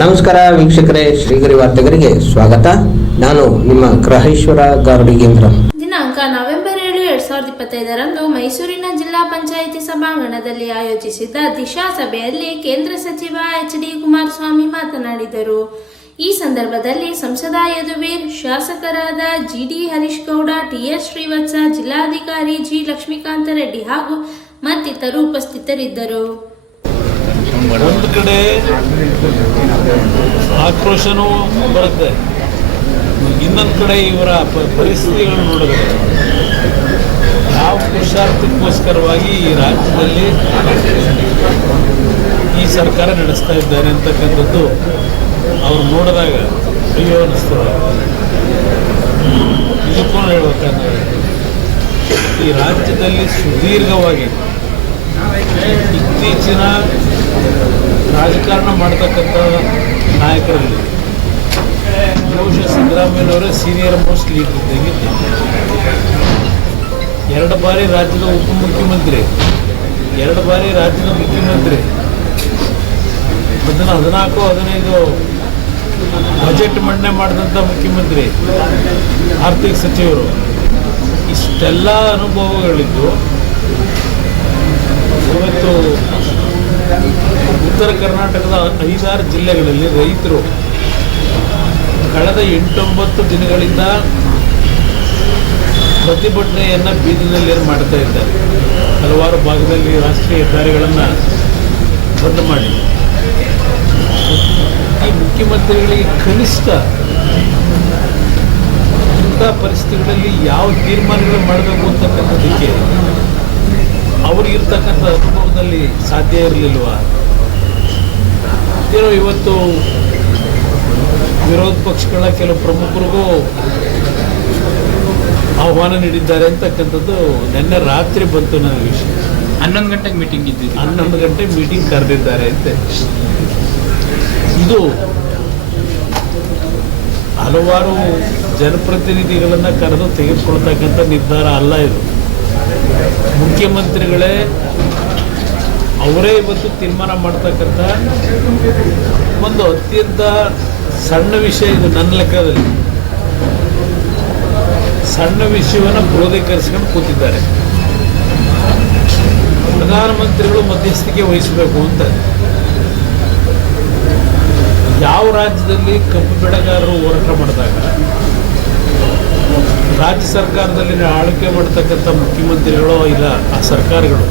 ನಮಸ್ಕಾರ ವೀಕ್ಷಕರೇ ಶ್ರೀಗರಿ ವಾರ್ತೆಗರಿಗೆ ಸ್ವಾಗತ. ನಾನು ನಿಮ್ಮ ಗ್ರಹೇಶ್ವರ ಗಾರುಡಿಗೇಂದ್ರ ದಿನಾಂಕ ನವೆಂಬರ್ ಏಳು ಎರಡ್ ಸಾವಿರದ ಇಪ್ಪತ್ತೈದರಂದು ಮೈಸೂರಿನ ಜಿಲ್ಲಾ ಪಂಚಾಯಿತಿ ಸಭಾಂಗಣದಲ್ಲಿ ಆಯೋಜಿಸಿದ್ದ ದಿಶಾ ಸಭೆಯಲ್ಲಿ ಕೇಂದ್ರ ಸಚಿವ ಎಚ್ ಡಿ ಕುಮಾರಸ್ವಾಮಿ ಮಾತನಾಡಿದರು. ಈ ಸಂದರ್ಭದಲ್ಲಿ ಸಂಸದ ಯದುವೀರ್ ಶಾಸಕರಾದ G D Harish Gowda TS Srivatsa ಜಿಲ್ಲಾಧಿಕಾರಿ ಜಿ. ಲಕ್ಷ್ಮೀಕಾಂತ ರೆಡ್ಡಿ ಹಾಗೂ ಮತ್ತಿತರರು ಉಪಸ್ಥಿತರಿದ್ದರು. ಒಂದು ಕಡೆ ಆಕ್ರೋಶನೂ ಬರುತ್ತೆ. ಇನ್ನೊಂದು ಕಡೆ ಇವರ ಪ- ಪರಿಸ್ಥಿತಿಗಳು ನೋಡಿದ್ರೆ ಯಾವ ಪುರುಷಾರ್ಥಕ್ಕೋಸ್ಕರವಾಗಿ ಈ ರಾಜ್ಯದಲ್ಲಿ ಈ ಸರ್ಕಾರ ನಡೆಸ್ತಾ ಇದ್ದಾರೆ ಅಂತಕ್ಕಂಥದ್ದು ಅವ್ರು ನೋಡಿದಾಗ ಅಯ್ಯೋ ಅನ್ನಿಸ್ತದೆ ಇದಕ್ಕೂ ಹೇಳ್ಬೇಕಂದ್ರೆ ಈ ರಾಜ್ಯದಲ್ಲಿ ಸುದೀರ್ಘವಾಗಿ ಇತ್ತೀಚಿನ ರಾಜಕಾರಣ ಮಾಡ್ತಕ್ಕಂಥ ನಾಯಕರಲ್ಲಿ ಬಹುಶಃ ಸಿದ್ದರಾಮಯ್ಯನವರೇ ಸೀನಿಯರ್ ಮೋಸ್ಟ್ ಲೀಡರ್ ಇದ್ದಂಗೆ ಎರಡು ಬಾರಿ ರಾಜ್ಯದ ಉಪಮುಖ್ಯಮಂತ್ರಿ, ಎರಡು ಬಾರಿ ರಾಜ್ಯದ ಮುಖ್ಯಮಂತ್ರಿ. ಅದನ್ನು ಹದಿನಾಲ್ಕು, ಹದಿನೈದು ಬಜೆಟ್ ಮಂಡನೆ ಮಾಡಿದಂಥ ಮುಖ್ಯಮಂತ್ರಿ, ಆರ್ಥಿಕ ಸಚಿವರು. ಇಷ್ಟೆಲ್ಲ ಅನುಭವಗಳಿದ್ದು ಇವತ್ತು ಉತ್ತರ ಕರ್ನಾಟಕದ ಐದಾರು ಜಿಲ್ಲೆಗಳಲ್ಲಿ ರೈತರು ಕಳೆದ ಎಂಟೊಂಬತ್ತು ದಿನಗಳಿಂದ ಪ್ರತಿಭಟನೆಯನ್ನು ಬೀದಿನಲ್ಲಿ ಮಾಡ್ತಾ ಇದ್ದಾರೆ. ಹಲವಾರು ಭಾಗದಲ್ಲಿ ರಾಷ್ಟ್ರೀಯ ಹೆದ್ದಾರಿಗಳನ್ನು ಬಂದ್ ಮಾಡಿ. ಈ ಮುಖ್ಯಮಂತ್ರಿಗಳಿಗೆ ಕನಿಷ್ಠ ಇಂಥ ಪರಿಸ್ಥಿತಿಗಳಲ್ಲಿ ಯಾವ ತೀರ್ಮಾನಗಳು ಮಾಡಬೇಕು ಅಂತಕ್ಕಂಥದ್ದಕ್ಕೆ ಅವರಿಗಿರ್ತಕ್ಕಂಥ ಅನುಭವದಲ್ಲಿ ಸಾಧ್ಯ ಇರಲಿಲ್ವಾ? ಏನೋ ಇವತ್ತು ವಿರೋಧ ಪಕ್ಷಗಳ ಕೆಲವು ಪ್ರಮುಖರಿಗೂ ಆಹ್ವಾನ ನೀಡಿದ್ದಾರೆ ಅಂತಕ್ಕಂಥದ್ದು ನಿನ್ನೆ ರಾತ್ರಿ ಬಂತು ನನ್ನ ವಿಷಯ. ಹನ್ನೊಂದು ಗಂಟೆಗೆ ಮೀಟಿಂಗ್ ಇದ್ದಿದ್ದು ಹನ್ನೊಂದು ಗಂಟೆ ಮೀಟಿಂಗ್ ಕರೆದಿದ್ದಾರೆ ಅಂತೆ. ಇದು ಹಲವಾರು ಜನಪ್ರತಿನಿಧಿಗಳನ್ನು ಕರೆದು ತೆಗೆದುಕೊಳ್ತಕ್ಕಂಥ ನಿರ್ಧಾರ ಅಲ್ಲ ಇದು. ಮುಖ್ಯಮಂತ್ರಿಗಳೇ ಅವರೇ ಇವತ್ತು ತೀರ್ಮಾನ ಮಾಡ್ತಕ್ಕಂಥ ಒಂದು ಅತ್ಯಂತ ಸಣ್ಣ ವಿಷಯ ಇದು ನನ್ನ ಲೆಕ್ಕದಲ್ಲಿ. ಸಣ್ಣ ವಿಷಯವನ್ನು ಕ್ರೋಧೀಕರಿಸ್ಕೊಂಡು ಕೂತಿದ್ದಾರೆ. ಪ್ರಧಾನಮಂತ್ರಿಗಳು ಮಧ್ಯಸ್ಥಿಕೆ ವಹಿಸಬೇಕು ಅಂತ. ಯಾವ ರಾಜ್ಯದಲ್ಲಿ ಕಬ್ಬು ಬೆಳೆಗಾರರು ಹೋರಾಟ ಮಾಡಿದಾಗ, ರಾಜ್ಯ ಸರ್ಕಾರದಲ್ಲಿ ಆಳ್ವಿಕೆ ಮಾಡ್ತಕ್ಕಂಥ ಮುಖ್ಯಮಂತ್ರಿಗಳು ಇಲ್ಲ ಆ ಸರ್ಕಾರಗಳು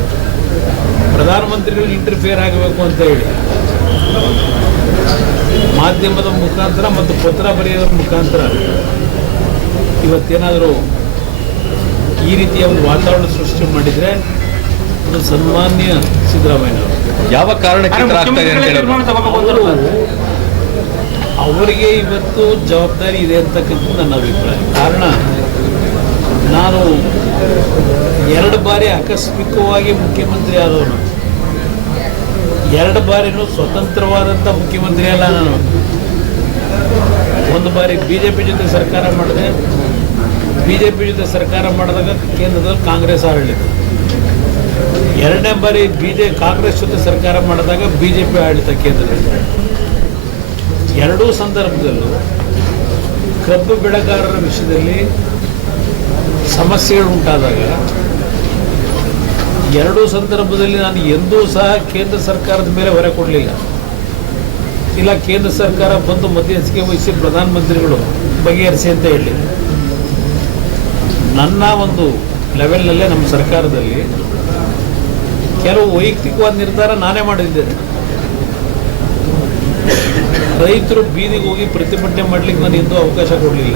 ಪ್ರಧಾನಮಂತ್ರಿಗಳು ಇಂಟರ್ಫಿಯರ್ ಆಗಬೇಕು ಅಂತ ಹೇಳಿ ಮಾಧ್ಯಮದ ಮುಖಾಂತರ ಮತ್ತು ಪತ್ರ ಬರೆಯೋದ್ರ ಮುಖಾಂತರ ಇವತ್ತೇನಾದರೂ ಈ ರೀತಿಯ ಒಂದು ವಾತಾವರಣ ಸೃಷ್ಟಿ ಮಾಡಿದರೆ ಅದು ಸನ್ಮಾನ್ಯ ಸಿದ್ದರಾಮಯ್ಯ ಯಾವ ಕಾರಣಕ್ಕೆ ಅವರಿಗೆ ಇವತ್ತು ಜವಾಬ್ದಾರಿ ಇದೆ ಅಂತಕ್ಕಂಥದ್ದು ನನ್ನ ಅಭಿಪ್ರಾಯ. ಕಾರಣ ನಾನು ಎರಡು ಬಾರಿ ಆಕಸ್ಮಿಕವಾಗಿ ಮುಖ್ಯಮಂತ್ರಿ ಆದವನು. ಎರಡು ಬಾರಿನೂ ಸ್ವತಂತ್ರವಾದಂಥ ಮುಖ್ಯಮಂತ್ರಿ ಅಲ್ಲ ನಾನು. ಒಂದು ಬಾರಿ ಬಿ ಜೆ ಪಿ ಜೊತೆ ಸರ್ಕಾರ ಮಾಡಿದೆ. ಬಿ ಜೆ ಪಿ ಜೊತೆ ಸರ್ಕಾರ ಮಾಡಿದಾಗ ಕೇಂದ್ರದಲ್ಲಿ ಕಾಂಗ್ರೆಸ್ ಆಡಳಿತ. ಎರಡನೇ ಬಾರಿ ಬಿ ಜೆ ಕಾಂಗ್ರೆಸ್ ಜೊತೆ ಸರ್ಕಾರ ಮಾಡಿದಾಗ ಬಿ ಜೆ ಪಿ ಆಡಳಿತ ಕೇಂದ್ರದಲ್ಲಿ. ಎರಡೂ ಸಂದರ್ಭದಲ್ಲೂ ಕಬ್ಬು ಬೆಳೆಗಾರರ ವಿಷಯದಲ್ಲಿ ಸಮಸ್ಯೆಗಳು ಉಂಟಾದಾಗ ಎರಡೂ ಸಂದರ್ಭದಲ್ಲಿ ನಾನು ಎಂದೂ ಸಹ ಕೇಂದ್ರ ಸರ್ಕಾರದ ಮೇಲೆ ಹೊರೆ ಕೊಡಲಿಲ್ಲ. ಇಲ್ಲ, ಕೇಂದ್ರ ಸರ್ಕಾರ ಬಂದು ಮಧ್ಯಸ್ಥಿಕೆ ವಹಿಸಿ ಪ್ರಧಾನಮಂತ್ರಿಗಳು ಬಗೆಹರಿಸಿ ಅಂತ ಹೇಳಿ. ನನ್ನ ಒಂದು ಲೆವೆಲ್ನಲ್ಲೇ ನಮ್ಮ ಸರ್ಕಾರದಲ್ಲಿ ಕೆಲವು ವೈಯಕ್ತಿಕವಾದ ನಿರ್ಧಾರ ನಾನೇ ಮಾಡಿದ್ದೇನೆ. ರೈತರು ಬೀದಿಗೆ ಹೋಗಿ ಪ್ರತಿಭಟನೆ ಮಾಡ್ಲಿಕ್ಕೆ ನಾನು ಎಂದೂ ಅವಕಾಶ ಕೊಡಲಿಲ್ಲ.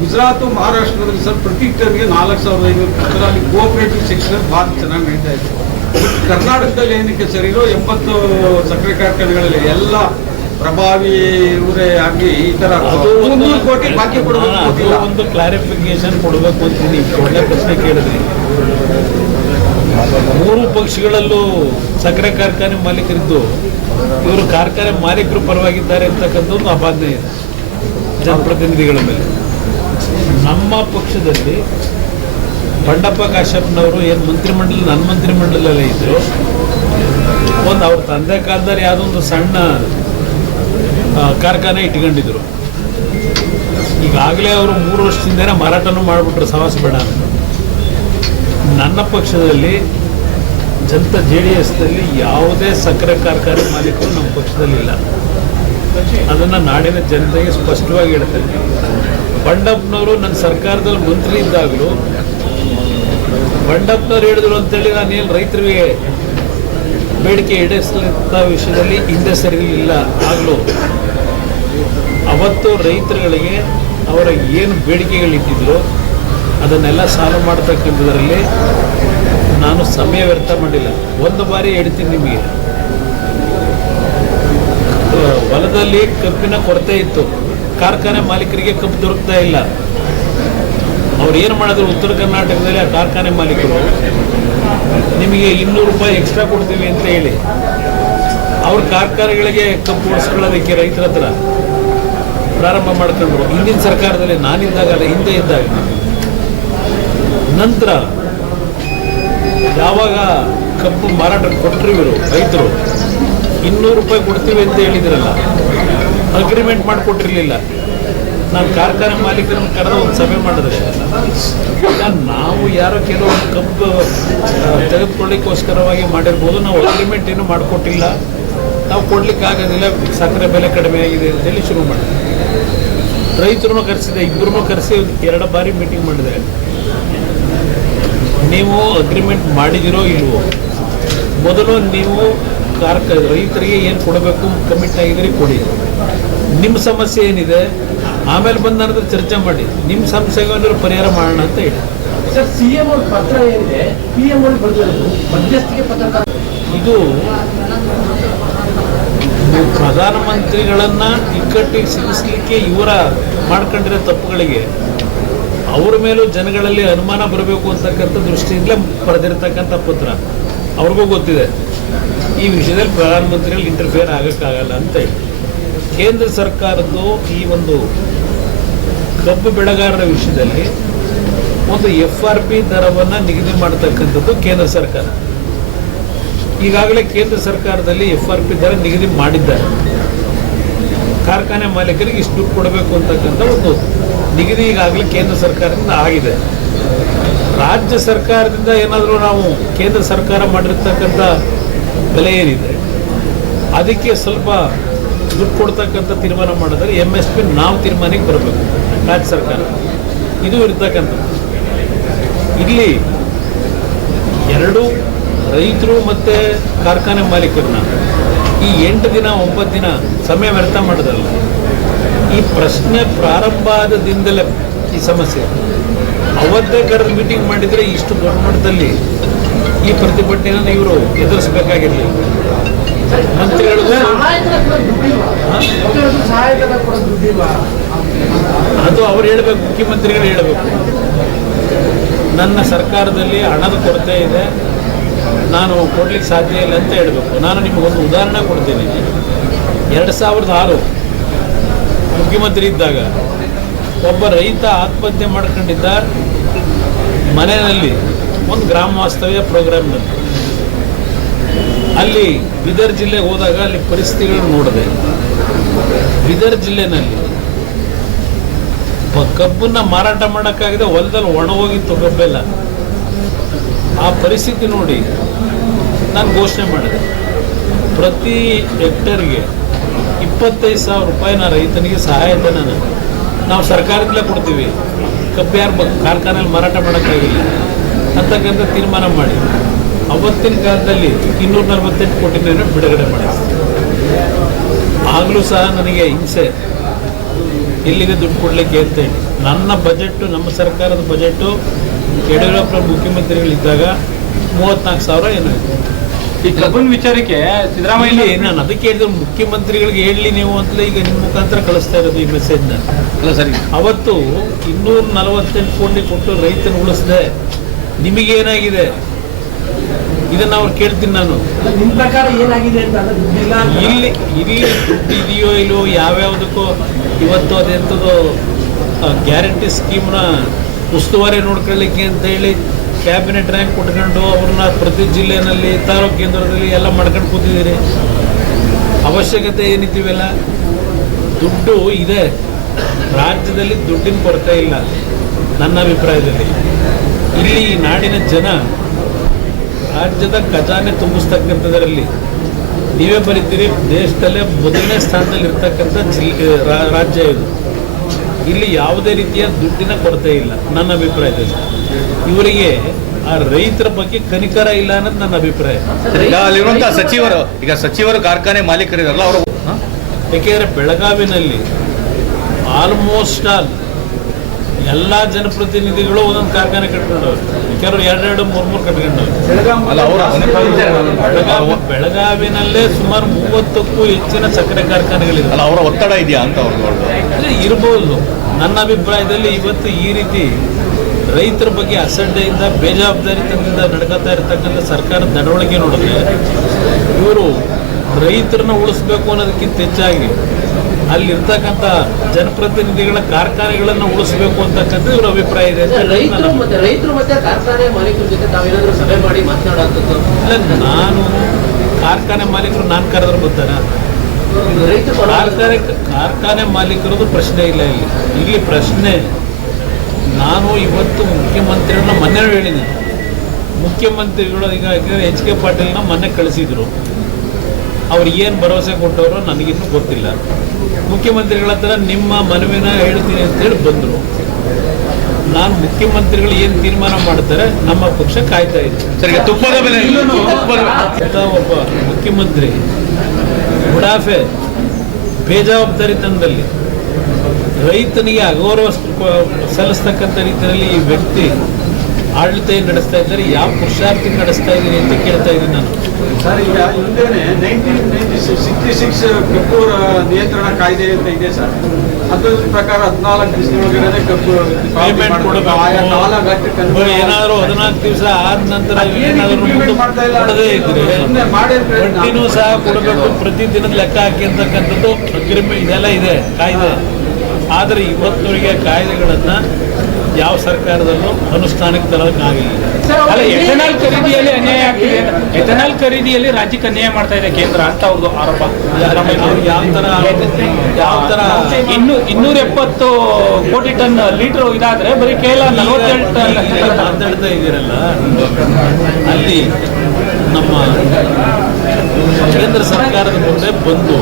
ಗುಜರಾತ್ ಮಹಾರಾಷ್ಟ್ರದಲ್ಲಿ ಸರ್ ಪ್ರತಿ ಟನ್ಗೆ ನಾಲ್ಕು ಸಾವಿರದ ಐನೂರು ಅಲ್ಲಿ ಕೋಆಪರೇಟಿವ್ ಸೆಕ್ಷನ್ ಭಾಳ ಚೆನ್ನಾಗಿ ನಡೀತಾ ಇತ್ತು ಕರ್ನಾಟಕದಲ್ಲಿ ಏನಕ್ಕೆ ಸರ್ ಇರೋ ಎಂಬತ್ತು ಸಕ್ಕರೆ ಕಾರ್ಖಾನೆಗಳಲ್ಲಿ ಎಲ್ಲ ಪ್ರಭಾವಿ ಇವರೇ ಆಗಿ ಈ ತರ ಮುನ್ನೂರು ಕೋಟಿ ಬಾಕಿ ಕೊಡಬೇಕು ಗೊತ್ತಿಲ್ಲ. ಒಂದು ಕ್ಲಾರಿಫಿಕೇಶನ್ ಕೊಡಬೇಕು ಅಂತೀನಿ ಒಳ್ಳೆ ಪ್ರಶ್ನೆ ಕೇಳಿದ್ರಿ. ಮೂರು ಪಕ್ಷಗಳಲ್ಲೂ ಸಕ್ಕರೆ ಕಾರ್ಖಾನೆ ಮಾಲೀಕರಿದ್ದು ಇವರು ಕಾರ್ಖಾನೆ ಮಾಲೀಕರು ಪರವಾಗಿದ್ದಾರೆ ಅಂತಕ್ಕಂಥ ಒಂದು ಅಪಾದನೆ ಇದೆ. ಜನಪ್ರತಿನಿಧಿಗಳ ಮೇಲೆ. ನಮ್ಮ ಪಕ್ಷದಲ್ಲಿ ಬಂಡಪ್ಪ ಕಾಶ್ಯಪ್ನವರು ಏನು ಮಂತ್ರಿಮಂಡಲ ನನ್ನ ಮಂತ್ರಿಮಂಡಲದಲ್ಲೇ ಇದ್ದರು ಒಂದು ಅವ್ರ ತಂದೆ ಕಾಲದಲ್ಲಿ ಯಾವುದೊಂದು ಸಣ್ಣ ಕಾರ್ಖಾನೆ ಇಟ್ಕೊಂಡಿದ್ರು. ಈಗಾಗಲೇ ಅವರು ಮೂರು ವರ್ಷದಿಂದನೇ ಮಾರಾಟನೂ ಮಾಡಿಬಿಟ್ರು, ಸವಾಸ ಬೇಡ ನನ್ನ ಪಕ್ಷದಲ್ಲಿ, ಜನತಾ ಜೆ ಡಿ ಎಸ್ನಲ್ಲಿ ಯಾವುದೇ ಸಕ್ಕರೆ ಕಾರ್ಖಾನೆ ಮಾಲೀಕರು ನಮ್ಮ ಪಕ್ಷದಲ್ಲಿಲ್ಲ. ಅದನ್ನು ನಾಡಿನ ಜನತೆಗೆ ಸ್ಪಷ್ಟವಾಗಿ ಹೇಳ್ತೇನೆ ಬಂಡಪ್ಪನವರು ನನ್ನ ಸರ್ಕಾರದಲ್ಲಿ ಮಂತ್ರಿ ಇದ್ದಾಗಲೂ ಬಂಡಪ್ಪನವ್ರು ಹೇಳಿದ್ರು ಅಂತೇಳಿ ನಾನೇನು ರೈತರಿಗೆ ಬೇಡಿಕೆ ಈಡೇರಿಸಲಿದ್ದ ವಿಷಯದಲ್ಲಿ ಹಿಂದೆ ಸರಿಯಲಿಲ್ಲ ಆಗಲೂ ಅವತ್ತು ರೈತರುಗಳಿಗೆ ಅವರ ಏನು ಬೇಡಿಕೆಗಳಿಟ್ಟಿದ್ರು, ಅದನ್ನೆಲ್ಲ ಸಾಲ ಮಾಡ್ತಕ್ಕಂಥದ್ರಲ್ಲಿ ನಾನು ಸಮಯ ವ್ಯರ್ಥ ಮಾಡಿಲ್ಲ. ಒಂದು ಬಾರಿ ಹೇಳ್ತೀನಿ ನಿಮಗೆ. ಹೊಲದಲ್ಲಿ ಕಬ್ಬಿನ ಕೊರತೆ ಇತ್ತು. ಕಾರ್ಖಾನೆ ಮಾಲೀಕರಿಗೆ ಕಬ್ಬು ದೊರಕ್ತಾ ಇಲ್ಲ. ಅವ್ರು ಏನು ಮಾಡಿದ್ರು? ಉತ್ತರ ಕರ್ನಾಟಕದಲ್ಲಿ ಆ ಕಾರ್ಖಾನೆ ಮಾಲೀಕರು. ನಿಮಗೆ ಇನ್ನೂರು ರೂಪಾಯಿ ಎಕ್ಸ್ಟ್ರಾ ಕೊಡ್ತೀವಿ ಅಂತ ಹೇಳಿ. ಅವ್ರ ಕಾರ್ಖಾನೆಗಳಿಗೆ ಕಬ್ಬು ಓಡಿಸ್ಕೊಳ್ಳೋದಕ್ಕೆ ರೈತರ ಹತ್ರ ಪ್ರಾರಂಭ ಮಾಡ್ಕೊಂಡ್ರು. ಹಿಂದಿನ ಸರ್ಕಾರದಲ್ಲಿ ನಾನಿದ್ದಾಗ ಹಿಂದೆ ಇದ್ದಾಗ. ನಂತರ ಯಾವಾಗ ಕಬ್ಬು ಮಾರಾಟ ಕೊಟ್ಟರು ಇವರು, ರೈತರು? ಇನ್ನೂರು ರೂಪಾಯಿ ಕೊಡ್ತೀವಿ ಅಂತ ಹೇಳಿದ್ರಲ್ಲ. ಅಗ್ರಿಮೆಂಟ್ ಮಾಡಿಕೊಟ್ಟಿರಲಿಲ್ಲ. ನಾನು ಕಾರ್ಖಾನೆ ಮಾಲೀಕರನ್ನು ಕರೆದು ಒಂದು ಸಭೆ ಮಾಡಿದ್ರೆ ನಾವು ಯಾರೋ ಕೆಲವೊಂದು ಕಬ್ಬು ತೆಗೆದುಕೊಳ್ಳಿಕ್ಕೋಸ್ಕರವಾಗಿ ಮಾಡಿರ್ಬೋದು. ನಾವು ಅಗ್ರಿಮೆಂಟ್ ಏನು ಮಾಡಿಕೊಟ್ಟಿಲ್ಲ. ನಾವು ಕೊಡ್ಲಿಕ್ಕೆ ಆಗೋದಿಲ್ಲ. ಸಕ್ಕರೆ ಬೆಲೆ ಕಡಿಮೆ ಆಗಿದೆ ಅಂತೇಳಿ ಶುರು ಮಾಡಿದೆ. ರೈತರನ್ನು ಕರೆಸಿದೆ ಇಬ್ಬರನ್ನೂ ಕರೆಸಿ ಎರಡು ಬಾರಿ ಮೀಟಿಂಗ್ ಮಾಡಿದೆ. ನೀವು ಅಗ್ರಿಮೆಂಟ್ ಮಾಡಿದಿರೋ ಇಲ್ವೋ? ಮೊದಲು ನೀವು ಕಾರ್ಕ ರೈತರಿಗೆ ಏನು ಕೊಡಬೇಕು ಕಮಿಟ್ ಆಗಿದ್ರೆ ಕೊಡಿ. ನಿಮ್ಮ ಸಮಸ್ಯೆ ಏನಿದೆ ಆಮೇಲೆ ಬಂದು ನನ್ನ ಚರ್ಚೆ ಮಾಡಿ. ನಿಮ್ಮ ಸಮಸ್ಯೆಗಳನ್ನ ಪರಿಹಾರ ಮಾಡೋಣ ಅಂತ ಹೇಳಿ. ಸರ್ ಸಿ ಎಂ ಅವ್ರ ಪತ್ರ ಏನಿದೆ ಪಿ ಎಂ ಅವ್ರಿಗೆ ಬರೆದಿರೋದು ಮಧ್ಯಸ್ಥಿಗೆ ಪತ್ರ ಇದು ಪ್ರಧಾನಮಂತ್ರಿಗಳನ್ನು ಇಕ್ಕಟ್ಟಿಗೆ ಸಿಗಿಸ್ಲಿಕ್ಕೆ ಇವರ ಮಾಡ್ಕೊಂಡಿರೋ ತಪ್ಪುಗಳಿಗೆ ಅವ್ರ ಮೇಲೂ ಜನಗಳಲ್ಲಿ ಅನುಮಾನ ಬರಬೇಕು ಅಂತಕ್ಕಂಥ ದೃಷ್ಟಿಯಿಂದಲೇ ಬರೆದಿರ್ತಕ್ಕಂಥ ಪತ್ರ. ಅವ್ರಿಗೂ ಗೊತ್ತಿದೆ. ಈ ವಿಷಯದಲ್ಲಿ ಪ್ರಧಾನಮಂತ್ರಿಗಳು ಇಂಟರ್ಫಿಯರ್ ಆಗೋಕ್ಕಾಗಲ್ಲ ಅಂತ ಹೇಳಿ. ಕೇಂದ್ರ ಸರ್ಕಾರದ್ದು ಈ ಒಂದು ಕಬ್ಬು ಬೆಳೆಗಾರರ ವಿಷಯದಲ್ಲಿ ಒಂದು ಎಫ್ ಆರ್ ಪಿ ದರವನ್ನು ನಿಗದಿ ಮಾಡ್ತಕ್ಕಂಥದ್ದು ಕೇಂದ್ರ ಸರ್ಕಾರ. ಈಗಾಗಲೇ ಕೇಂದ್ರ ಸರ್ಕಾರದಲ್ಲಿ ಎಫ್ ಆರ್ ಪಿ ದರ ನಿಗದಿ ಮಾಡಿದ್ದಾರೆ. ಕಾರ್ಖಾನೆ ಮಾಲೀಕರಿಗೆ ಇಷ್ಟು ಕೊಡಬೇಕು ಅಂತಕ್ಕಂಥ ಒಂದು ನಿಗದಿ ಈಗಾಗಲೇ ಕೇಂದ್ರ ಸರ್ಕಾರದಿಂದ ಆಗಿದೆ. ರಾಜ್ಯ ಸರ್ಕಾರದಿಂದ ಏನಾದರೂ ನಾವು ಕೇಂದ್ರ ಸರ್ಕಾರ ಮಾಡಿರ್ತಕ್ಕಂಥ ಬೆಲೆ ಏನಿದೆ, ಅದಕ್ಕೆ ಸ್ವಲ್ಪ ದುಡ್ಡು ಕೊಡ್ತಕ್ಕಂಥ ತೀರ್ಮಾನ ಮಾಡಿದ್ರೆ ಎಂ ಎಸ್ ಪಿ ನಾವು ತೀರ್ಮಾನಕ್ಕೆ ಬರಬೇಕು, ರಾಜ್ಯ ಸರ್ಕಾರ. ಇದು ಇರ್ತಕ್ಕಂಥದ್ದು. ಇಲ್ಲಿ ಎರಡು ರೈತರು ಮತ್ತು ಕಾರ್ಖಾನೆ ಮಾಲೀಕರನ್ನ ಈ ಎಂಟು ದಿನ, ಒಂಬತ್ತು ದಿನ ಸಮಯ ವ್ಯರ್ಥ ಮಾಡೋದಲ್ಲ ಈ ಪ್ರಶ್ನೆ ಪ್ರಾರಂಭ ಆದ ದಿನದಲ್ಲೇ ಈ ಸಮಸ್ಯೆ. ಅವತ್ತೇ ಕರೆದು ಮೀಟಿಂಗ್ ಮಾಡಿದರೆ ಇಷ್ಟು ದೊಡ್ಡ ಈ ಪ್ರತಿಭಟನೆಯನ್ನು ಇವರು ಎದುರಿಸಬೇಕಾಗಿರಲಿಲ್ಲ ಮಂತ್ರಿಗಳು ಅದು ಅವ್ರು ಹೇಳಬೇಕು, ಮುಖ್ಯಮಂತ್ರಿಗಳು ಹೇಳಬೇಕು. ನನ್ನ ಸರ್ಕಾರದಲ್ಲಿ ಹಣದ ಕೊರತೆ ಇದೆ. ನಾನು ಕೊಡ್ಲಿಕ್ಕೆ ಸಾಧ್ಯ ಇಲ್ಲ ಅಂತ ಹೇಳಬೇಕು. ನಾನು ನಿಮಗೊಂದು ಉದಾಹರಣೆ ಕೊಡ್ತೀನಿ. ಎರಡು ಸಾವಿರದ ಆರು ಮುಖ್ಯಮಂತ್ರಿ ಇದ್ದಾಗ ಒಬ್ಬ ರೈತ ಆತ್ಮಹತ್ಯೆ ಮಾಡ್ಕೊಂಡಿದ್ದ ಮನೆಯಲ್ಲಿ ಒಂದು ಗ್ರಾಮ ವಾಸ್ತವ್ಯ ಪ್ರೋಗ್ರಾಮ್ನಲ್ಲಿ ಅಲ್ಲಿ ಬೀದರ್ ಜಿಲ್ಲೆಗೆ ಹೋದಾಗ ಅಲ್ಲಿ ಪರಿಸ್ಥಿತಿಗಳನ್ನು ನೋಡಿದೆ. ಬೀದರ್ ಜಿಲ್ಲೆನಲ್ಲಿ ಕಬ್ಬನ್ನ ಮಾರಾಟ ಮಾಡೋಕ್ಕಾಗದೆ, ಹೊಲದಲ್ಲಿ ಒಣಗೋಗಿತ್ತು ಕಬ್ಬೆಲ್ಲ. ಆ ಪರಿಸ್ಥಿತಿ ನೋಡಿ ನಾನು ಘೋಷಣೆ ಮಾಡಿದೆ. ಪ್ರತಿ ಹೆಕ್ಟರ್ಗೆ ಇಪ್ಪತ್ತೈದು ಸಾವಿರ ರೂಪಾಯಿನ ರೈತನಿಗೆ ಸಹಾಯಧನ ನಾವು ಸರ್ಕಾರದಲ್ಲೇ ಕೊಡ್ತೀವಿ. ಕಬ್ಬು ಯಾರು ಕಾರ್ಖಾನೆಯಲ್ಲಿ ಮಾರಾಟ ಮಾಡೋಕ್ಕಾಗಿಲ್ಲ. ಅಂತಕ್ಕಂಥ ತೀರ್ಮಾನ ಮಾಡಿ. ಅವತ್ತಿನ ಕಾಲದಲ್ಲಿ ಇನ್ನೂರ ನಲವತ್ತೆಂಟು ಕೋಟಿನ ಬಿಡುಗಡೆ ಮಾಡಿ ಆಗಲೂ ಸಹ ನನಗೆ ಹಿಂಸೆ. ಎಲ್ಲಿದೆ ದುಡ್ಡು ಕೊಡಲಿಕ್ಕೆ ಅಂತ ಹೇಳಿ ನನ್ನ ಬಜೆಟ್ಟು, ನಮ್ಮ ಸರ್ಕಾರದ ಬಜೆಟ್ಟು, ಯಡಿಯೂರಪ್ಪ ಮುಖ್ಯಮಂತ್ರಿಗಳಿದ್ದಾಗ ಮೂವತ್ತ್ನಾಲ್ಕು ಸಾವಿರ ಏನಾಯಿತು. ಈ ಕಬ್ಬನ್ ವಿಚಾರಕ್ಕೆ ಸಿದ್ದರಾಮಯ್ಯ ನಾನು ಅದಕ್ಕೆ ಹೇಳಿದ್ರೆ ಮುಖ್ಯಮಂತ್ರಿಗಳಿಗೆ ಹೇಳಿ ನೀವು ಅಂತಲೇ ಈಗ ನಿಮ್ಮ ಮುಖಾಂತರ ಕಳಿಸ್ತಾ ಇರೋದು ಈ ಮೆಸೇಜ್ನ ಅಲ್ಲ ಸರಿ. ಅವತ್ತು ಇನ್ನೂರ ನಲವತ್ತೆಂಟು ಕೋಟಿ ಕೊಟ್ಟು ರೈತನ ಉಳಿಸ್ದೆ. ನಿಮಗೇನಾಗಿದೆ ಇದನ್ನ ಅವ್ರು ಕೇಳ್ತೀನಿ ನಾನು. ನಿಮ್ಮ ಪ್ರಕಾರ ಏನಾಗಿದೆ ಅಂತ ಇಲ್ಲಿ ಇಲ್ಲಿ ದುಡ್ಡು ಇದೆಯೋ ಇಲ್ಲೋ ಯಾವ್ಯಾವುದಕ್ಕೋ ಇವತ್ತು ಅದೆಂಥದ್ದು ಗ್ಯಾರಂಟಿ ಸ್ಕೀಮ್ನ ಉಸ್ತುವಾರಿ ನೋಡ್ಕೊಳ್ಳಿಕ್ಕೆ ಅಂತ ಹೇಳಿ ಕ್ಯಾಬಿನೆಟ್ ರ್ಯಾಂಕ್ ಕೊಟ್ಕೊಂಡು ಅವ್ರನ್ನ ಪ್ರತಿ ಜಿಲ್ಲೆನಲ್ಲಿ ತಾಲೂಕು ಕೇಂದ್ರದಲ್ಲಿ ಎಲ್ಲ ಮಾಡ್ಕೊಂಡು ಕೂತಿದ್ದೀರಿ. ಅವಶ್ಯಕತೆ ಏನಿದ್ದೀವಲ್ಲ? ದುಡ್ಡು ಇದೆ. ರಾಜ್ಯದಲ್ಲಿ ದುಡ್ಡಿನ ಕೊರತೆ ಇಲ್ಲ. ನನ್ನ ಅಭಿಪ್ರಾಯದಲ್ಲಿ. ಇಲ್ಲಿ ನಾಡಿನ ಜನ ರಾಜ್ಯದ ಖಜಾನೆ ತುಂಬಿಸ್ತಕ್ಕಂಥದ್ರಲ್ಲಿ. ನೀವೇ ಬರೀತೀರಿ, ದೇಶದಲ್ಲೇ ಮೊದಲನೇ ಸ್ಥಾನದಲ್ಲಿ ಇರ್ತಕ್ಕಂಥ ರಾಜ್ಯ ಇದು. ಇಲ್ಲಿ ಯಾವುದೇ ರೀತಿಯ ದುಡ್ಡಿನ ಕೊರತೆ ಇಲ್ಲ, ನನ್ನ ಅಭಿಪ್ರಾಯದಲ್ಲಿ. ಇವರಿಗೆ ಆ ರೈತರ ಬಗ್ಗೆ ಕನಿಕರ ಇಲ್ಲ ಅನ್ನೋದು ನನ್ನ ಅಭಿಪ್ರಾಯ. ಅಲ್ಲಿರುವಂತಹ ಸಚಿವರು ಈಗ ಸಚಿವರು ಕಾರ್ಖಾನೆ ಮಾಲೀಕರಿದಾರಲ್ಲ ಅವರು ಏಕೆಂದರೆ ಬೆಳಗಾವಿನಲ್ಲಿ ಆಲ್ಮೋಸ್ಟ್ ಆಲ್ ಎಲ್ಲ ಜನಪ್ರತಿನಿಧಿಗಳು ಒಂದೊಂದು ಕಾರ್ಖಾನೆ ಕಟ್ಕೊಂಡವ್ರು. ಕೆಲವರು ಎರಡೆರಡು ಮೂರು ಮೂರು ಕಟ್ಕೊಂಡವ್ರು. ಬೆಳಗಾವಿನಲ್ಲೇ ಸುಮಾರು ಮೂವತ್ತಕ್ಕೂ ಹೆಚ್ಚಿನ ಸಕ್ಕರೆ ಕಾರ್ಖಾನೆಗಳಿವೆ ಅಲ್ಲ ಅವರ ಒತ್ತಡ ಇದೆಯಾ ಅಂತ ಅವ್ರು ಇರ್ಬೋದು. ನನ್ನ ಅಭಿಪ್ರಾಯದಲ್ಲಿ ಇವತ್ತು ಈ ರೀತಿ ರೈತರ ಬಗ್ಗೆ ಅಸಡ್ಡೆಯಿಂದ ಬೇಜವಾಬ್ದಾರಿತನದಿಂದ ನಡ್ಕೋತಾ ಇರ್ತಕ್ಕಂಥ ಸರ್ಕಾರದ ನಡವಳಿಕೆ ನೋಡಿದ್ರೆ ಇವರು ರೈತರನ್ನ ಉಳಿಸ್ಬೇಕು ಅನ್ನೋದಕ್ಕಿಂತ ಹೆಚ್ಚಾಗಿ ಅಲ್ಲಿರ್ತಕ್ಕಂಥ ಜನಪ್ರತಿನಿಧಿಗಳ ಕಾರ್ಖಾನೆಗಳನ್ನು ಉಳಿಸ್ಬೇಕು ಅಂತಕ್ಕಂಥ ಇವರ ಅಭಿಪ್ರಾಯ ಇದೆ ಇಲ್ಲ ನಾನು ಕಾರ್ಖಾನೆ ಮಾಲೀಕರು ನಾನು ಕರೆದ್ರೆ ಬರ್ತಾರ ರೈತರು ಕಾರ್ಖಾನೆ ಕಾರ್ಖಾನೆ ಮಾಲೀಕರದು ಪ್ರಶ್ನೆ ಇಲ್ಲ ಇಲ್ಲಿ. ಇಲ್ಲಿ ಪ್ರಶ್ನೆ ನಾನು ಇವತ್ತು ಮುಖ್ಯಮಂತ್ರಿಗಳನ್ನ ಮೊನ್ನೆ ಹೇಳಿದ್ದೀನಿ ಮುಖ್ಯಮಂತ್ರಿಗಳು ಈಗ ಎಚ್ ಕೆ ಪಾಟೀಲ್ನ ಮೊನ್ನೆ ಕಳಿಸಿದ್ರು. ಅವ್ರು ಏನು ಭರವಸೆ ಕೊಟ್ಟವರು ನನಗಿನ್ನೂ ಗೊತ್ತಿಲ್ಲ. ಮುಖ್ಯಮಂತ್ರಿಗಳ ಹತ್ರ ನಿಮ್ಮ ಮನವಿನ ಹೇಳ್ತೀನಿ ಅಂತೇಳಿ ಬಂದರು. ನಾನು ಮುಖ್ಯಮಂತ್ರಿಗಳು ಏನು ತೀರ್ಮಾನ ಮಾಡ್ತಾರೆ ನಮ್ಮ ಪಕ್ಷ ಕಾಯ್ತಾ ಇದೆ. ತುಪ್ಪದ ಬೆಲೆ ಒಬ್ಬ ಮುಖ್ಯಮಂತ್ರಿ ಉಡಾಫೆ ಬೇಜವಾಬ್ದಾರಿತನದಲ್ಲಿ ರೈತನಿಗೆ ಅಗೌರವ ಸಲ್ಲಿಸ್ತಕ್ಕಂಥ ರೀತಿಯಲ್ಲಿ ಈ ವ್ಯಕ್ತಿ ಆಡಳಿತ ಏನು ನಡೆಸ್ತಾ ಇದ್ದಾರೆ. ಯಾವ ಪುರುಷಾರ್ಥಿ ನಡೆಸ್ತಾ ಇದ್ದೀನಿ ಅಂತ ಕೇಳ್ತಾ ಇದ್ದೀನಿ ನಾನು. ಸರ್ ಈಗ ಹಿಂದೆನೆ ನೈನ್ಟೀನ್ ನೈನ್ಟಿ ಸಿಕ್ಸ್ಟಿ ಸಿಕ್ಸ್ ಕಪ್ಪೂರ ನಿಯಂತ್ರಣ ಕಾಯ್ದೆ ಅಂತ ಇದೆ ಸರ್. ಅದ್ರ ಪ್ರಕಾರ ಹದಿನಾಲ್ಕು ದಿವಸದೊಳಗಡೆ ಕಬ್ಬು ಪೇಮೆಂಟ್ ಆಯಾ ಕೊಡಬೇಕು ಏನಾದರೂ ಹದಿನಾಲ್ಕು ದಿವಸ ಆದ ನಂತರ ಏನಾದರೂ ಮುಂದೆ ಮಾಡ್ತಾ ಇಲ್ಲ. ಕೊಡದೇ ಇದ್ರೆ ಸಹ ಕೊಡಬೇಕು. ಪ್ರತಿ ದಿನದ ಲೆಕ್ಕ ಹಾಕಿ ಅಂತಕ್ಕಂಥದ್ದು ಅಗ್ರಿಮೆಂಟ್ ಇದೆಲ್ಲ ಇದೆ ಕಾಯ್ದೆ. ಆದರೆ ಇವತ್ತುವರೆಗೆ ಕಾಯ್ದೆಗಳನ್ನು ಯಾವ ಸರ್ಕಾರದಲ್ಲೂ ಅನುಷ್ಠಾನಕ್ಕೆ ತರೋಕ್ಕಾಗಿಲ್ಲ ಅಲ್ಲ ಎಥೆನಾಲ್ ಖರೀದಿಯಲ್ಲಿ ಅನ್ಯಾಯ ಆಗ್ತಿದೆ ಎಥನಾಲ್ ಖರೀದಿಯಲ್ಲಿ ರಾಜ್ಯಕ್ಕೆ ಅನ್ಯಾಯ ಮಾಡ್ತಾ ಇದೆ ಕೇಂದ್ರ ಅಂತ ಅವ್ರದ್ದು ಆರೋಪ. ಯಾವ ತರ ಯಾವ ತರ ಇನ್ನು ಇನ್ನೂರ ಎಪ್ಪತ್ತು ಕೋಟಿ ಟನ್ ಲೀಟರ್ ಇದಾದ್ರೆ ಬರೀ ಕೇವಲ ನಲವತ್ತೆರಡು ಟನ್ ಮಾತಾಡ್ತಾ ಇದ್ದೀರಲ್ಲ ಅಲ್ಲಿ ನಮ್ಮ ಕೇಂದ್ರ ಸರ್ಕಾರದ ಮುಂದೆ ಬಂದು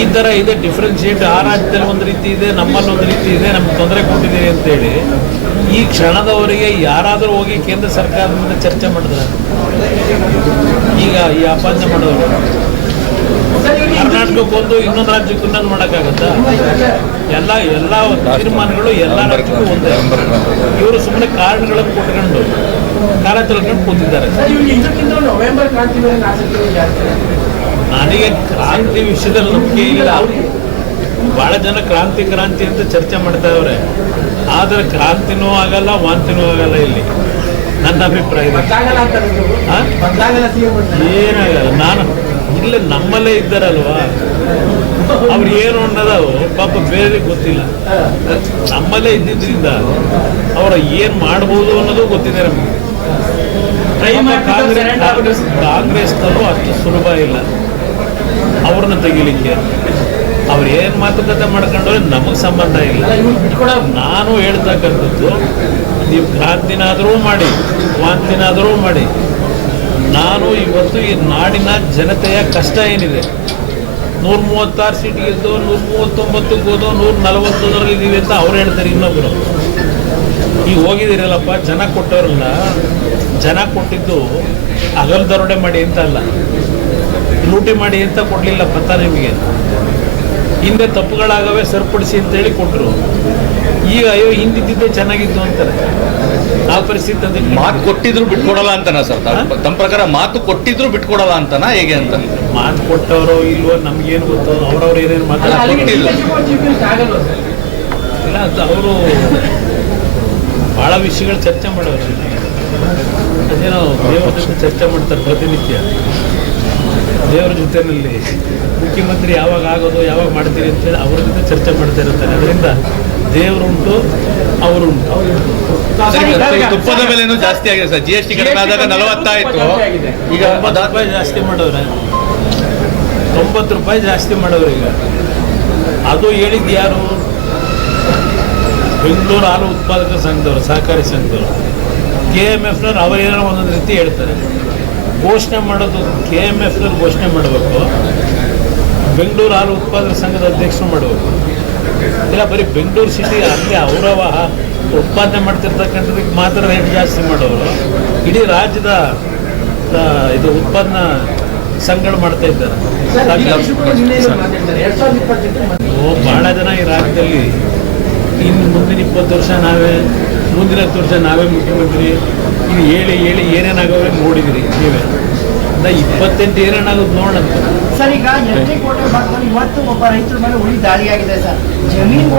ಈ ಥರ ಇದೆ ಡಿಫ್ರೆನ್ಶಿಯೇಟ್ ಆ ರಾಜ್ಯದಲ್ಲಿ ಒಂದು ರೀತಿ ಇದೆ, ನಮ್ಮಲ್ಲಿ ಒಂದು ರೀತಿ ಇದೆ, ನಮ್ಗೆ ತೊಂದರೆ ಕೊಟ್ಟಿದ್ದೀರಿ ಅಂತೇಳಿ ಈ ಕ್ಷಣದವರೆಗೆ ಯಾರಾದರೂ ಹೋಗಿ ಕೇಂದ್ರ ಸರ್ಕಾರದ ಮುಂದೆ ಚರ್ಚೆ ಮಾಡಿದ್ರೆ ಈಗ ಈ ಅಪಾಂಜ ಮಾಡೋರು. ಕರ್ನಾಟಕಕ್ಕೆ ಒಂದು ಇನ್ನೊಂದು ರಾಜ್ಯಕ್ಕೆ ಇನ್ನೊಂದು ಮಾಡೋಕ್ಕಾಗತ್ತಾ? ಎಲ್ಲ ಎಲ್ಲ ತೀರ್ಮಾನಗಳು ಎಲ್ಲ ರಾಜ್ಯಕ್ಕೂ ಒಂದೇ. ಇವರು ಸುಮ್ಮನೆ ಕಾರ್ಡ್ಗಳನ್ನು ಕೊಟ್ಕೊಂಡು ತಿಳ್ಕೊಂಡು ಕೂತಿದ್ದಾರೆ. ನನಗೆ ಕ್ರಾಂತಿ ವಿಷಯದಲ್ಲಿ ನಂಬಿಕೆ ಇಲ್ಲ. ಬಹಳ ಜನ ಕ್ರಾಂತಿ ಕ್ರಾಂತಿ ಅಂತ ಚರ್ಚೆ ಮಾಡ್ತಾ ಇದಾರೆ ಆದ್ರೆ ಕ್ರಾಂತಿನೂ ಆಗಲ್ಲ, ವಾಂತಿನೂ ಆಗಲ್ಲ ಇಲ್ಲಿ. ನನ್ನ ಅಭಿಪ್ರಾಯ ಏನಾಗಲ್ಲ. ನಾನು ಇಲ್ಲೇ ನಮ್ಮಲ್ಲೇ ಇದ್ದಾರಲ್ವಾ? ಅವ್ರು ಏನು ಅನ್ನೋದು ಪಾಪ ಬೇರೆ ಗೊತ್ತಿಲ್ಲ. ನಮ್ಮಲ್ಲೇ ಇದ್ದಿದ್ರಿಂದ ಅವರ ಏನು ಮಾಡ್ಬೋದು ಅನ್ನೋದು ಗೊತ್ತಿದೆ ನಮಗೆ. ಕಾಂಗ್ರೆಸ್ ಕಾಂಗ್ರೆಸ್ ಕಾಂಗ್ರೆಸ್ನಲ್ಲೂ ಅಷ್ಟು ಸುಲಭ ಇಲ್ಲ. ಅವ್ರನ್ನ ತೆಗಿಲಿಕ್ಕೆ. ಅವ್ರು ಏನು ಮಾತುಕತೆ ಮಾಡ್ಕೊಂಡ್ರೆ ನಮಗೆ ಸಂಬಂಧ ಇಲ್ಲ. ನಾನು ಹೇಳ್ತಕ್ಕಂಥದ್ದು ನೀವು ಕ್ರಾಂತಿನಾದರೂ ಮಾಡಿ ವಾಂತಿನಾದರೂ ಮಾಡಿ. ನಾನು ಇವತ್ತು ಈ ನಾಡಿನ ಜನತೆಯ ಕಷ್ಟ ಏನಿದೆ? ನೂರ ಮೂವತ್ತಾರು ಸೀಟ್ ಗೆದ್ದು ನೂರ ಮೂವತ್ತೊಂಬತ್ತು ಹೋದೋ ನೂರ ನಲವತ್ತೊಂದರಲ್ಲಿ ಇದ್ದೀವಿ ಅಂತ ಅವ್ರು ಹೇಳ್ತಾರೆ ಇನ್ನೊಬ್ರು. ಈಗ ಹೋಗಿದ್ದೀರಲ್ಲಪ್ಪ ಜನ ಕೊಟ್ಟವ್ರಲ್ಲ ಜನ ಕೊಟ್ಟಿದ್ದು ಅಗಲ್ ದರೋಡೆ ಮಾಡಿ ಅಂತ ಅಲ್ಲ. ಲೂಟಿ ಮಾಡಿ ಅಂತ ಕೊಡಲಿಲ್ಲ ಪತ್ತ ನಿಮಗೆ. ಹಿಂದೆ ತಪ್ಪುಗಳಾಗವೆ ಸರಿಪಡಿಸಿ ಅಂತೇಳಿ ಕೊಟ್ಟರು ಈಗ ಅಯ್ಯೋ ಹಿಂದಿದ್ದಿದ್ದೇ ಚೆನ್ನಾಗಿತ್ತು ಅಂತಾರೆ. ಆ ಪರಿಸ್ಥಿತಿ ಅದಕ್ಕೆ ಮಾತು ಕೊಟ್ಟಿದ್ರು ಬಿಟ್ಕೊಡಲ್ಲ ಅಂತಾನ ಸರ್? ತಮ್ಮ- ತಮ್ಮ ಪ್ರಕಾರ ಮಾತು ಕೊಟ್ಟಿದ್ರು ಬಿಟ್ಕೊಡಲ್ಲ ಅಂತನಾ ಹೇಗೆ ಅಂತ? ಮಾತು ಕೊಟ್ಟವರು ಇಲ್ವೋ ನಮ್ಗೇನು ಗೊತ್ತು ಅವ್ರವ್ರು ಏನೇನು ಮಾತಾಡಿಲ್ಲ ಇಲ್ಲ ಅಂತ ಅವರು ಭಾಳ ವಿಷಯಗಳು ಚರ್ಚೆ ಮಾಡೋರು. ಅದೇನೋ ದೇವರ ಜೊತೆ ಚರ್ಚೆ ಮಾಡ್ತಾರೆ ಪ್ರತಿನಿತ್ಯ. ದೇವರ ಜೊತೆನಲ್ಲಿ ಮುಖ್ಯಮಂತ್ರಿ ಯಾವಾಗ ಆಗೋದು ಯಾವಾಗ ಮಾಡ್ತೀರಿ ಅಂತೇಳಿ ಅವ್ರ ಜೊತೆ ಚರ್ಚೆ ಮಾಡ್ತಾ ಇರ್ತಾರೆ. ಅದರಿಂದ ದೇವರುಂಟು ಅವರುಂಟು. ತುಪ್ಪದ ಬೆಲೆನೂ ಜಾಸ್ತಿ ಆಗಿದೆ ಸರ್. ಜಿ ಎಸ್ ಟಿ ಕಡಿಮೆ ಆದಾಗ ನಲವತ್ತಾಯ್ತು ಈಗ ತೊಂಬತ್ತು ರೂಪಾಯಿ ಜಾಸ್ತಿ ಮಾಡೋರೆ. ತೊಂಬತ್ತು ರೂಪಾಯಿ ಜಾಸ್ತಿ ಮಾಡೋರು ಈಗ. ಅದು ಹೇಳಿದ್ದು ಯಾರು? ಬೆಂಗಳೂರು ಹಾಲು ಉತ್ಪಾದಕ ಸಂಘದವರು ಸಹಕಾರಿ ಸಂಘದವರು. ಕೆ ಎಂ ಎಫ್ನವ್ರು ಅವರೇನೋ ಒಂದೊಂದು ರೀತಿ ಹೇಳ್ತಾರೆ. ಘೋಷಣೆ ಮಾಡೋದು ಕೆ ಎಂ ಎಫ್ನವ್ರು ಘೋಷಣೆ ಮಾಡಬೇಕು. ಬೆಂಗಳೂರು ಹಾಲು ಉತ್ಪಾದಕ ಸಂಘದ ಅಧ್ಯಕ್ಷರು ಮಾಡಬೇಕು. ಇಲ್ಲ ಬರೀ ಬೆಂಗಳೂರು ಸಿಟಿ ಅಲ್ಲಿ ಅವರ ಉತ್ಪಾದನೆ ಮಾಡ್ತಿರ್ತಕ್ಕಂಥದಕ್ಕೆ ಮಾತ್ರ ರೇಟ್ ಜಾಸ್ತಿ ಮಾಡೋರು. ಇಡೀ ರಾಜ್ಯದ ಇದು ಉತ್ಪನ್ನ ಸಂಘಗಳು ಮಾಡ್ತಾ ಇದ್ದಾರೆ. ಬಹಳ ಜನ ಈ ರಾಜ್ಯದಲ್ಲಿ ಇನ್ನು ಮುಂದಿನ ಇಪ್ಪತ್ತು ವರ್ಷ ನಾವೇ ಮುಂದಿನ ಹತ್ತು ವರ್ಷ ನಾವೇ ಮುಖ್ಯಮಂತ್ರಿ. ಇದು ಹೇಳಿ ಹೇಳಿ ಏನೇನಾಗವೆ ನೋಡಿದಿರಿ ನೀವೇ. ನಾ ಇಪ್ಪತ್ತೆಂಟು ಏನೇನಾಗುತ್ತೆ ನೋಡೋಣ. ಸರ್ ಈಗ ಎಷ್ಟೇ ಕೋಟೆ ಭಾಗದಲ್ಲಿ ಇವತ್ತು ಒಬ್ಬ ರೈತರ ಮೇಲೆ ಉಳಿ ದಾಳಿಯಾಗಿದೆ ಸರ್. ಜಮೀನು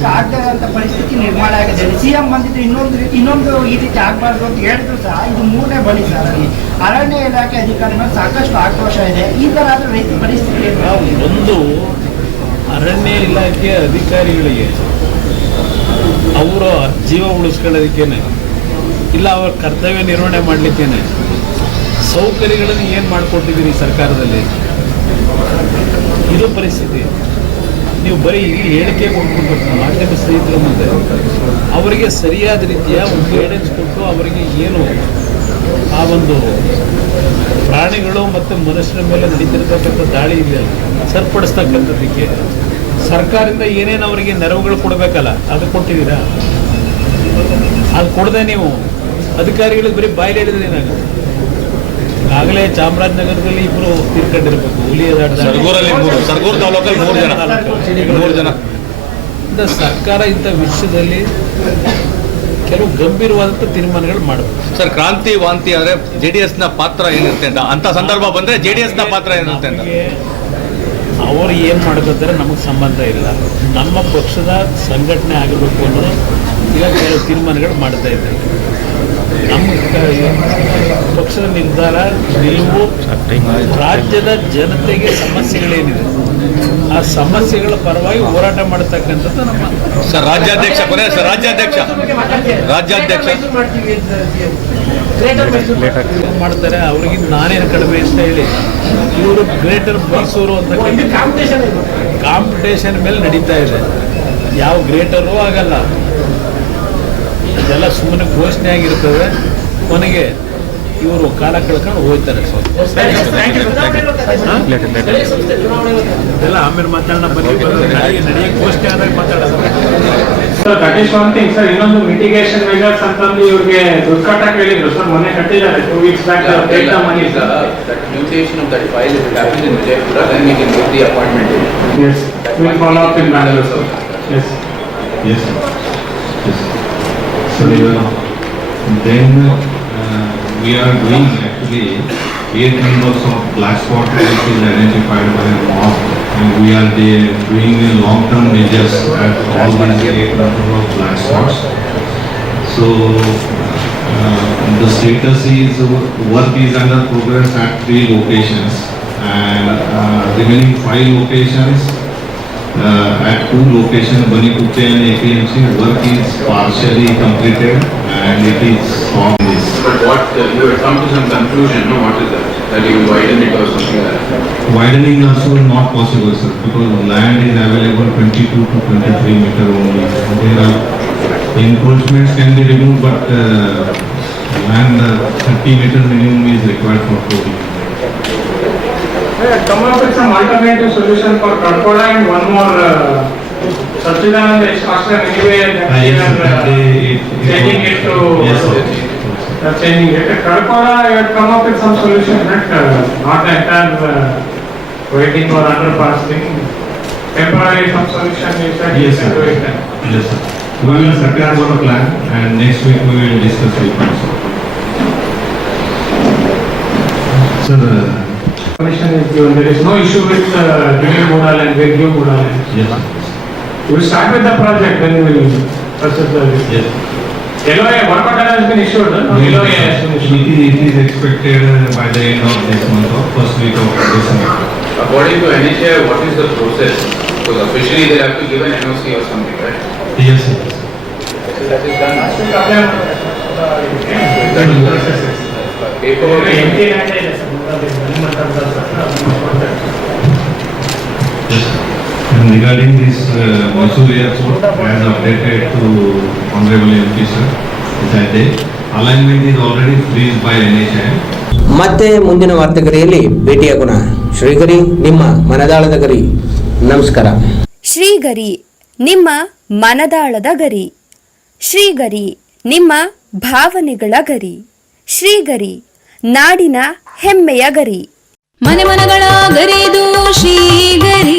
ಸಾಕೇ ಅಂತ ಪರಿಸ್ಥಿತಿ ನಿರ್ಮಾಣ ಆಗಿದೆ. ಸಿಎಂ ಬಂದಿದ್ದು ಇನ್ನೊಂದು ರೀತಿ- ಇನ್ನೊಂದು ಈ ರೀತಿ ಆಗಬಾರ್ದು ಅಂತ ಹೇಳಿದ್ರು ಸಹ ಇದು ಮೂರನೇ ಬಳಿ ಸರ್ ಅಲ್ಲಿ. ಅರಣ್ಯ ಇಲಾಖೆ ಅಧಿಕಾರಿ ಮೇಲೆ ಸಾಕಷ್ಟು ಆಕ್ರೋಶ ಇದೆ. ಈ ಥರ ಆದ್ರೆ ರೈತರ ಪರಿಸ್ಥಿತಿ ಒಂದು ಅರಣ್ಯ ಇಲಾಖೆ ಅಧಿಕಾರಿಗಳಿಗೆ ಅವರ ಜೀವ ಉಳಿಸ್ಕೊಳ್ಳೋದಕ್ಕೇನೆ. ಇಲ್ಲ, ಅವ್ರ ಕರ್ತವ್ಯ ನಿರ್ವಹಣೆ ಮಾಡಲಿಕ್ಕೇನೆ. ಸೌಕರ್ಯಗಳನ್ನು ಏನು ಮಾಡಿಕೊಟ್ಟಿದ್ದೀರಿ ಸರ್ಕಾರದಲ್ಲಿ? ಇದು ಪರಿಸ್ಥಿತಿ. ನೀವು ಬರೀ ಇಲ್ಲಿ ಹೇಳಿಕೆ ಕೊಟ್ಬಿಡ್ಬೇಕು ಮಾಧ್ಯಮ ಸ್ನೇಹಿತರ ಮುಂದೆ ಅವರಿಗೆ ಸರಿಯಾದ ರೀತಿಯ ಒಂದು ಗೈಡೆನ್ಸ್ ಕೊಟ್ಟು ಅವರಿಗೆ ಏನು ಆ ಒಂದು ಪ್ರಾಣಿಗಳು ಮತ್ತು ಮನುಷ್ಯರ ಮೇಲೆ ನಡೀತಿರ್ತಕ್ಕಂಥ ದಾಳಿ ಇದೆಯಲ್ಲ ಸರಿಪಡಿಸ್ತಕ್ಕಂಥದ್ದಕ್ಕೆ ಸರ್ಕಾರದಿಂದ ಏನೇನು ಅವರಿಗೆ ನೆರವುಗಳು ಕೊಡಬೇಕಲ್ಲ ಅದು ಕೊಟ್ಟಿದ್ದೀರಾ? ಅದು ಕೊಡದೆ ನೀವು. ಅಧಿಕಾರಿಗಳಿಗೆ ಬರೀ ಬಾಯಿಲಿ ಹೇಳಿದ್ರೆ ನಾನು ಆಗಲೇ ಚಾಮರಾಜನಗರದಲ್ಲಿ ಇಬ್ಬರು ತೀರ್ಕೊಂಡಿರ್ಬೇಕು. ಹುಲಿ ಮೂರು ಜನ. ಮೂರು ಜನ. ಇಂದ ಸರ್ಕಾರ ಇಂಥ ವಿಷಯದಲ್ಲಿ ಕೆಲವು ಗಂಭೀರವಾದಂಥ ತೀರ್ಮಾನಗಳು ಮಾಡಬೇಕು. ಸರ್ ಕ್ರಾಂತಿ ವಾಂತಿ ಆದ್ರೆ ಜೆ ಡಿ ಎಸ್ನ ಪಾತ್ರ ಏನಿರುತ್ತೆ ಅಂತ. ಅಂತ ಸಂದರ್ಭ ಬಂದ್ರೆ ಜೆ ಡಿ ಎಸ್ನ ಪಾತ್ರ ಏನಿರುತ್ತೆ ಅಂತ. ಅವರು ಏನು ಮಾಡ್ಕೋತಾರೆ ನಮಗೆ ಸಂಬಂಧ ಇಲ್ಲ. ನಮ್ಮ ಪಕ್ಷದ ಸಂಘಟನೆ ಆಗಬೇಕು ಅನ್ನೋದು ಈಗ ಕೆಲವು ತೀರ್ಮಾನಗಳು ಮಾಡ್ತಾ ಇದ್ದಾರೆ. ನಮ್ಮ ಪಕ್ಷದ ನಿರ್ಧಾರ ನಿಲುವು ರಾಜ್ಯದ ಜನತೆಗೆ ಸಮಸ್ಯೆಗಳೇನಿದೆ. ಆ ಸಮಸ್ಯೆಗಳ ಪರವಾಗಿ ಹೋರಾಟ ಮಾಡತಕ್ಕಂಥದ್ದು ನಮ್ಮ ಸರ್ ರಾಜ್ಯಾಧ್ಯಕ್ಷ ಕೊನೆ ಸರ್ ರಾಜ್ಯಾಧ್ಯಕ್ಷ. ರಾಜ್ಯಾಧ್ಯಕ್ಷ. ಮಾಡ್ತಾರೆ ಅವ್ರಿಗಿಂತ ನಾನೇನು ಕಡಿಮೆ ಅಂತ ಹೇಳಿ. ಇವರು ಗ್ರೇಟರ್ ಮೈಸೂರು ಅಂತ ಕಾಂಪಿಟೇಷನ್ ಕಾಂಪಿಟೇಷನ್ ಮೇಲೆ ನಡೀತಾ ಇದೆ. ಯಾವ ಗ್ರೇಟರು ಆಗಲ್ಲ. ಇದೆಲ್ಲ ಸುಮ್ಮನೆ ಘೋಷಣೆ ಆಗಿರ್ತದೆ ಕೊನೆಗೆ ಇವರು ಕಾಲ ಕೇಳ್ಕೊಂಡು ಹೋಗ್ತಾರೆ ಸರ್ ಅದೆಲ್ಲ ಆಮೇಲೆ ಮಾತಾಡನ್ನ ಬರಿ ಬರ್ತಾರೆ ನನಗೆ ಕೋಷ್ಠ ಮಾತಾಡೋ ಸರ್ ಸೊ ದಟ್ ಸರ್ ಇನ್ನೊಂದು ಮಿಟಿಗೇಷನ್ ವೆಲ್ಲಸ್ ಅಂತಂದು ಇವ್ರಿಗೆ ದುಡ್ಡು ಕಾಟ ಕೇಳಿದ್ರು ಸರ್ ಮೊನ್ನೆ ಕಟ್ಟಿದ್ದಾರೆ ಟೂ ವೀಕ್ ಬ್ಯಾಕ್ ಆಮ್ ಆಗಿಲ್ಲ ದಟ್ ಟ್ಯುಟೇಷನ್ ದಟ್ ಫೈಲಿ ಆಗುತ್ತೆ ಅಪಾಯಿಂಟ್ಮೆಂಟ್ ಎಸ್ ವೆಮ್ ಫಾಲೋ ಪಿನ್ ಮಾಡಿಲ್ಲ ಸರ್ ಎಸ್ ಎಸ್ ಎಸ್ ಸುರಿ ಇಲ್ಲ we are doing actually eight members of black spot which is identified by mob. And we are doing the long-term measures at all these eight members of black spots. So, uh, the status is, work is under progress at three locations. And uh, remaining five locations uh, at two locations, Banikutte and APMC, work is partially completed and it is on. But what, uh, you had come to some conclusion, no, what is that? That you will widen it or something like that? Widening also is not possible, sir, because land is available twenty-two to twenty-three meter only. There are encroachments can be removed, but uh, land uh, thirty meter minimum is required for coding. Yeah, Come up with some alternative solution for Karkola and one more, uh, Satchidananda is faster anyway. that Ah, we yes, are, uh, day it- it Changing it to. Yes, sir. Uh, Changing it. At Karkola, you had come up with some solution, that, uh, not the entire, uh, waiting or underpass thing. Temporary some solution, you said you Yes, can sir. do it then. Yes, sir. We will circulate about the plan and next week we will discuss with council. Sir, uh, Permission is given, there is no issue with uh, giving Moodal and Vegu Moodal. yes, We will start with the project, then we will process the. yes. LOA, what about that has been issued? No? LOA has been issued. It is expected by the end of this month or first week of month? According to NHAI, what is the process? Because officially they have to give an NOC or something, right? Yes, sir. So that is done. That is done. Paperwork. And regarding this uh, Mysore airport, as updated to Honorable MP sir, that day, alignment is already freezed by NHI. ಮತ್ತೆ ಮುಂದಿನ ವಾರ್ತೆಗರಿಯಲ್ಲಿ ಭೇಟಿಯಾಗೋಣ ಶ್ರೀಗರಿ ನಿಮ್ಮ ಮನದಾಳದ ಗರಿ ನಮಸ್ಕಾರ ಶ್ರೀಗರಿ ನಿಮ್ಮ ಮನದಾಳದ ಗರಿ ಶ್ರೀಗರಿ ನಿಮ್ಮ ಭಾವನೆಗಳ ಗರಿ ಶ್ರೀಗರಿ ನಾಡಿನ ಹೆಮ್ಮೆಯ ಗರಿ ಮನೆ ಮನಗಳ ಗರಿದು ಶ್ರೀಗರಿ